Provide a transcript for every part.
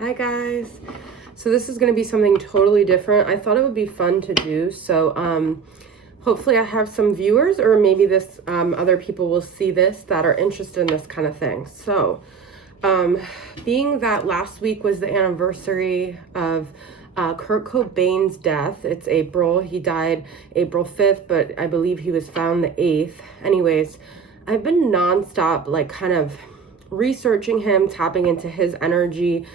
Hi guys. So this is going to be something totally different. I thought it would be fun to do. So hopefully I have some viewers, or maybe this other people will see this that are interested in this kind of thing. So being that last week was the anniversary of Kurt Cobain's death. It's April. He died April 5th, but I believe he was found the 8th. Anyways, I've been nonstop, like, kind of researching him, tapping into his energy.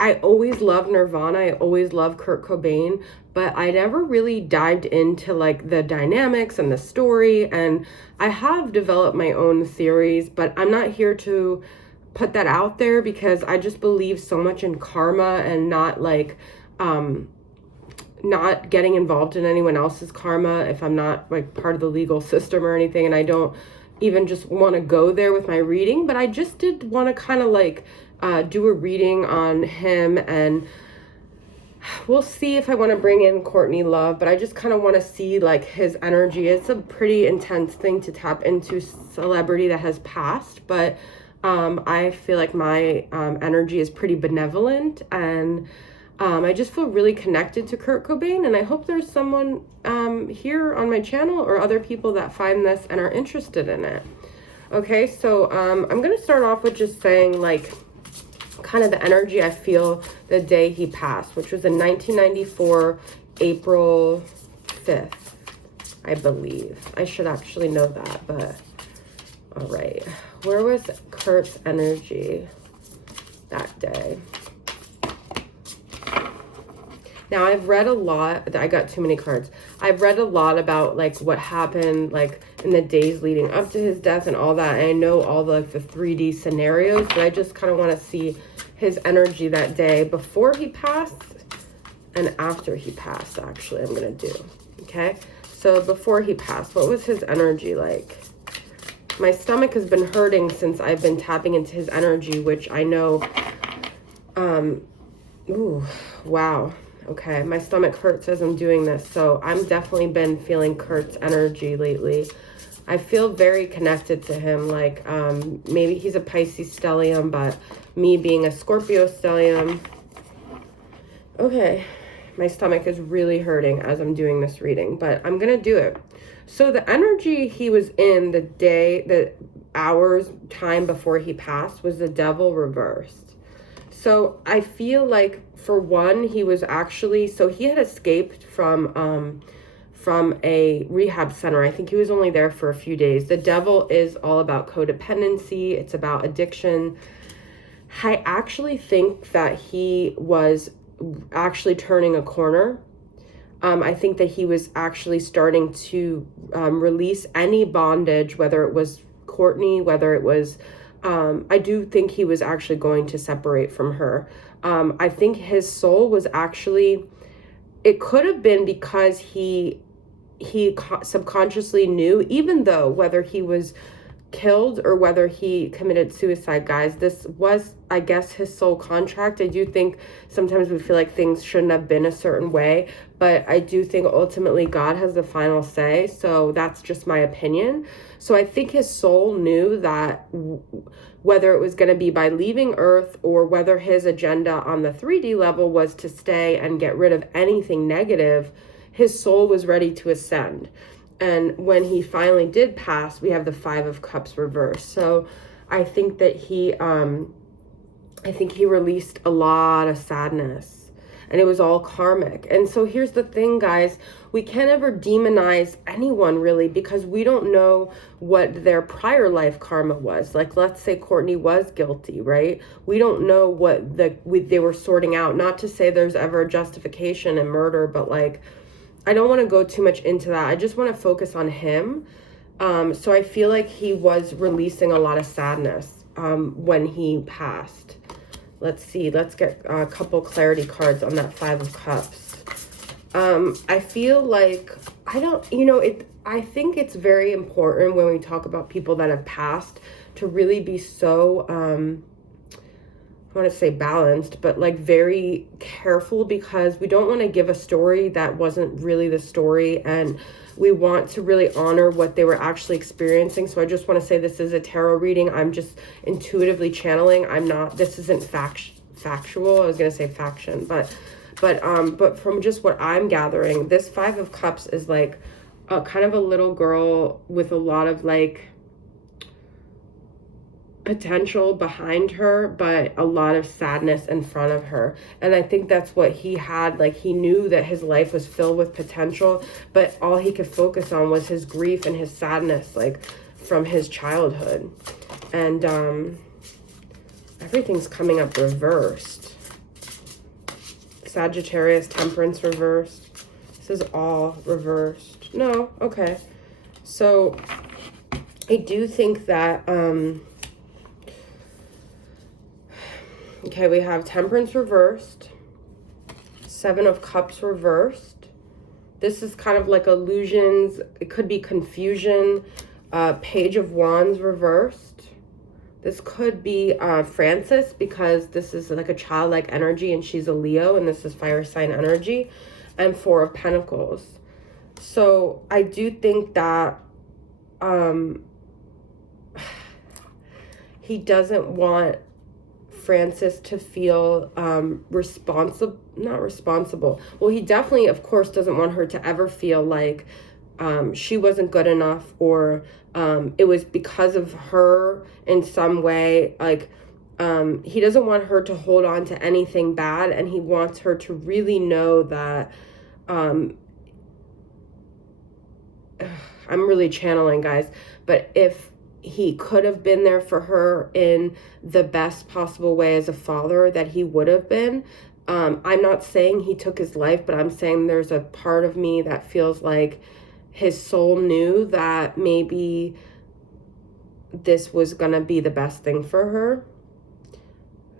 I always loved Nirvana. I always loved Kurt Cobain, but I never really dived into like the dynamics and the story. And I have developed my own theories, but I'm not here to put that out there because I just believe so much in karma and not like, not getting involved in anyone else's karma if I'm not like part of the legal system or anything. And I don't even just want to go there with my reading, but I just did want to kind of like do a reading on him, and we'll see if I want to bring in Courtney Love, but I just kind of want to see like his energy. It's a pretty intense thing to tap into celebrity that has passed, but I feel like my energy is pretty benevolent, and I just feel really connected to Kurt Cobain, and I hope there's someone here on my channel or other people that find this and are interested in it. Okay, so I'm going to start off with just saying like kind of the energy I feel the day he passed, which was in 1994, April 5th, I believe. I should actually know that, but all right. Where was Kurt's energy that day? Now, I've read a lot. I got too many cards. I've read a lot about like what happened like in the days leading up to his death and all that. And I know all the 3D scenarios, but I just kind of want to see his energy that day before he passed and after he passed. Actually, I'm going to do. Okay. So before he passed, what was his energy like? My stomach has been hurting since I've been tapping into his energy, which I know, ooh, wow. Okay, my stomach hurts as I'm doing this, so I'm definitely been feeling Kurt's energy lately. I feel very connected to him, like maybe he's a Pisces stellium, but me being a Scorpio stellium. Okay, my stomach is really hurting as I'm doing this reading, but I'm gonna do it. So the energy he was in the day, the hours, time before he passed was the Devil reversed. So I feel like, for one, he was actually, so he had escaped from a rehab center. I think he was only there for a few days. The Devil is all about codependency. It's about addiction. I actually think that he was actually turning a corner. I think that he was actually starting to release any bondage, whether it was Courtney, whether it was I do think he was actually going to separate from her. I think his soul was actually, it could have been because he subconsciously knew, even though whether he was killed or whether he committed suicide, guys, this was, I guess, his soul contract. I do think sometimes we feel like things shouldn't have been a certain way, but I do think ultimately God has the final say. So that's just my opinion. So I think his soul knew that whether it was going to be by leaving Earth or whether his agenda on the 3D level was to stay and get rid of anything negative, his soul was ready to ascend. And when he finally did pass, we have the 5 of Cups reversed. So I think that he released a lot of sadness, and it was all karmic. And so here's the thing, guys, we can't ever demonize anyone really, because we don't know what their prior life karma was. Like, let's say Courtney was guilty, right? We don't know what they were sorting out. Not to say there's ever a justification in murder, but like, I don't want to go too much into that. I just want to focus on him. So I feel like he was releasing a lot of sadness when he passed. Let's see. Let's get a couple clarity cards on that 5 of Cups. I feel like, I think it's very important when we talk about people that have passed to really be so, I want to say balanced, but like very careful, because we don't want to give a story that wasn't really the story, and we want to really honor what they were actually experiencing. So I just want to say this is a tarot reading. I'm just intuitively channeling. This isn't factual. I was going to say faction, but from just what I'm gathering, this Five of Cups is like a kind of a little girl with a lot of like potential behind her, but a lot of sadness in front of her. And I think that's what he had. Like, he knew that his life was filled with potential, but all he could focus on was his grief and his sadness, like from his childhood. And everything's coming up reversed. Sagittarius, Temperance reversed. This is all reversed. No, okay. So I do think that okay, we have Temperance reversed, Seven of Cups reversed. This is kind of like illusions. It could be confusion. Page of Wands reversed. This could be Frances, because this is like a childlike energy and she's a Leo and this is fire sign energy. And Four of Pentacles. So I do think that he doesn't want Frances to feel not responsible. Well, he definitely, of course, doesn't want her to ever feel like she wasn't good enough, or it was because of her in some way. Like, he doesn't want her to hold on to anything bad, and he wants her to really know that I'm really channeling, guys, but if he could have been there for her in the best possible way as a father, that he would have been. I'm not saying he took his life, but I'm saying there's a part of me that feels like his soul knew that maybe this was gonna be the best thing for her.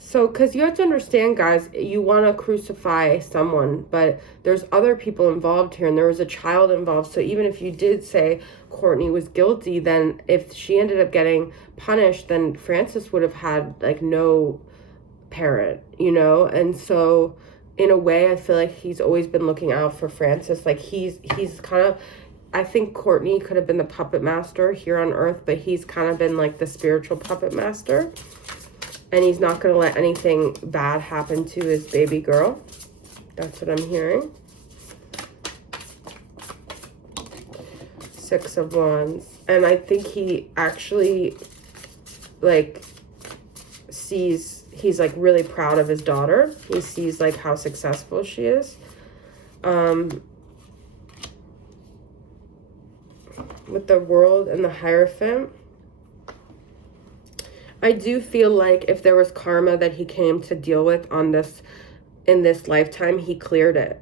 So, because you have to understand, guys, you want to crucify someone, but there's other people involved here, and there was a child involved. So even if you did say Courtney was guilty, then if she ended up getting punished, then Frances would have had like no parent, you know? And so in a way, I feel like he's always been looking out for Frances. Like he's kind of, I think Courtney could have been the puppet master here on Earth, but he's kind of been like the spiritual puppet master. And he's not going to let anything bad happen to his baby girl. That's what I'm hearing. Six of Wands. And I think he actually, like, sees, he's, like, really proud of his daughter. He sees, like, how successful she is. With the World and the Hierophant. I do feel like if there was karma that he came to deal with on this, in this lifetime, he cleared it.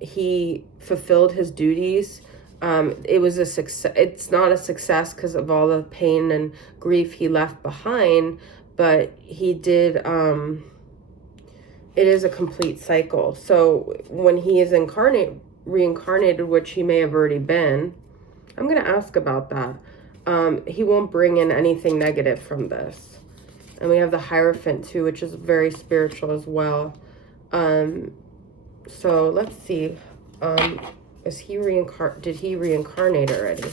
He fulfilled his duties. It was a success. It's not a success because of all the pain and grief he left behind, but he did, it is a complete cycle. So when he is reincarnated, which he may have already been, I'm going to ask about that. He won't bring in anything negative from this. And we have the Hierophant too, which is very spiritual as well. So let's see. Did he reincarnate already?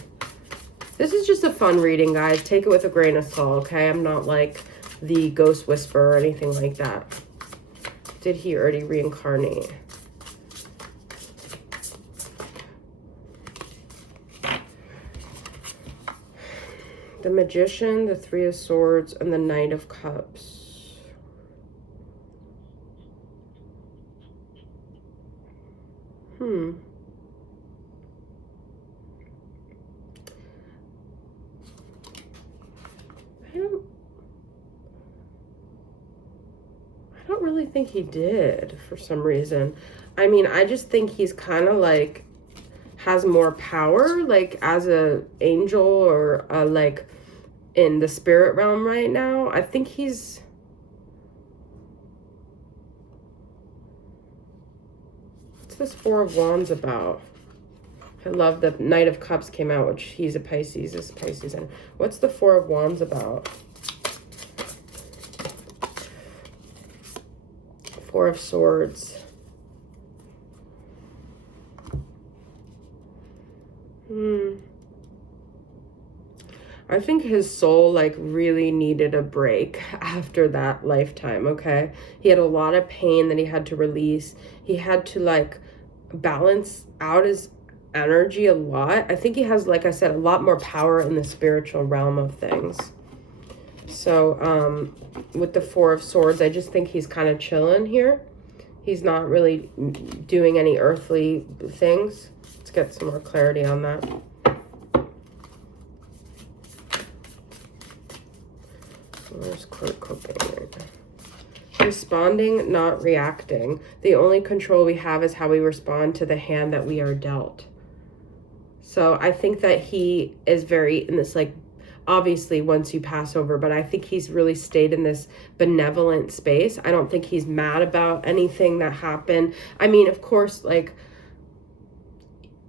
This is just a fun reading, guys. Take it with a grain of salt, okay? I'm not like the ghost whisperer or anything like that. Did he already reincarnate? The Magician, the Three of Swords, and the Knight of Cups. I don't really think he did for some reason. I mean, I just think he's kind of like has more power, like as a angel or like in the spirit realm right now. I think he's, what's this Four of Wands about? I love the Knight of Cups came out, which he's a Pisces, this Pisces. And what's the Four of Wands about? Four of Swords. I think his soul like really needed a break after that lifetime, okay? He had a lot of pain that he had to release. He had to like balance out his energy a lot. I think he has, like I said, a lot more power in the spiritual realm of things. So with the Four of Swords, I just think he's kind of chilling here. He's not really doing any earthly things. Let's get some more clarity on that. Where's Kurt Cobain right now? Responding, not reacting. The only control we have is how we respond to the hand that we are dealt. So I think that he is very in this, like, obviously once you pass over, but I think he's really stayed in this benevolent space. I don't think he's mad about anything that happened. I mean, of course, like,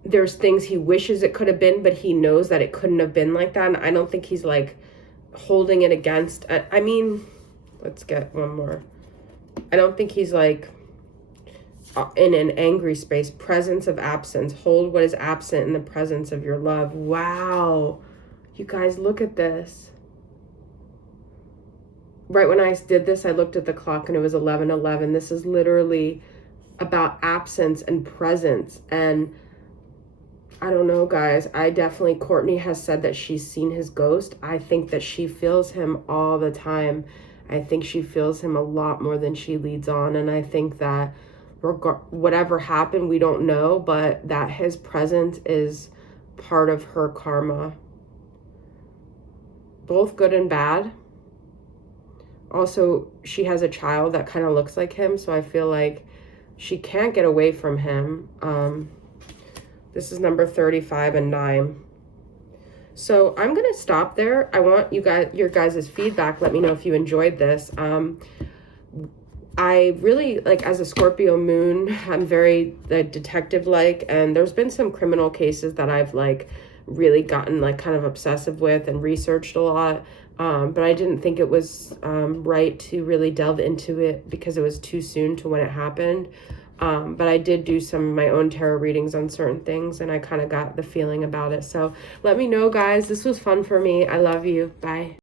there's things he wishes it could have been, but he knows that it couldn't have been like that. And I don't think he's like holding it against. I mean, let's get one more. I don't think he's like in an angry space. Presence of absence. Hold what is absent in the presence of your love. Wow. You guys, look at this. Right when I did this, I looked at the clock and it was 11:11. This is literally about absence and presence. And I don't know, guys. I definitely, Courtney has said that she's seen his ghost. I think that she feels him all the time. I think she feels him a lot more than she leads on. And I think that whatever happened, we don't know, but that his presence is part of her karma. Both good and bad. Also, she has a child that kind of looks like him, so I feel like she can't get away from him. This is number 35 and 9. So I'm going to stop there. I want your guys' feedback. Let me know if you enjoyed this. I really, like, as a Scorpio moon, I'm very detective-like, and there's been some criminal cases that I've, like, really gotten, like, kind of obsessive with and researched a lot. But I didn't think it was right to really delve into it because it was too soon to when it happened. But I did do some of my own tarot readings on certain things, and I kind of got the feeling about it. So let me know, guys. This was fun for me. I love you. Bye.